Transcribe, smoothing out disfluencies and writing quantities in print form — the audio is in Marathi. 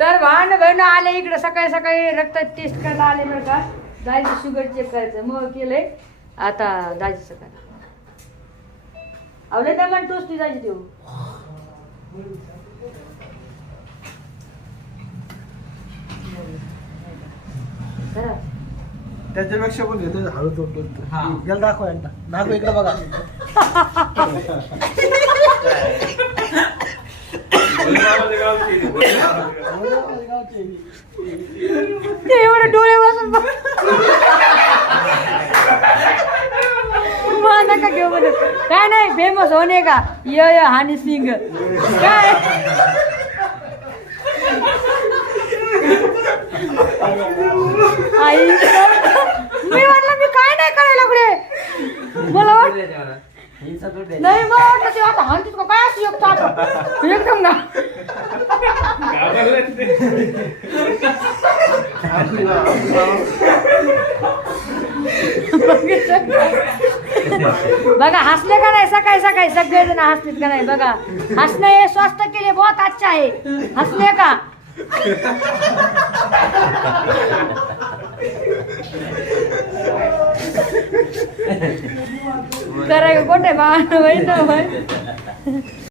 तर भांड बहिण आले इकडे सकाळी सकाळी रक्त टेस्ट करायला आले बरं का. दाजी शुगर चेक करायचं मग केलंय आता दाजी सकाळी आवले तर पण टोस्ट दाजी देऊ. त्याच्यापेक्षा पण घेतो हळू तोडतो. याला दाखव यांना दाखव इकडे बघा. एवढे डोळे बसून नका घेऊ मध्ये काय नाही फेमस होणे का य हानी सिंग काय आई मी म्हटलं मी काय नाही करायला पुढे मला नाही मला वाटलं ते आता हानतीस का काय असं एकटा आता एकदम ना बघा हसले का नाही सकाळी सकाळी सगळेजण हसलेत का नाही बघा. हसणे हे स्वास्थ्य के लिए बहुत अच्छा है. हसले का करायचं कोठे बा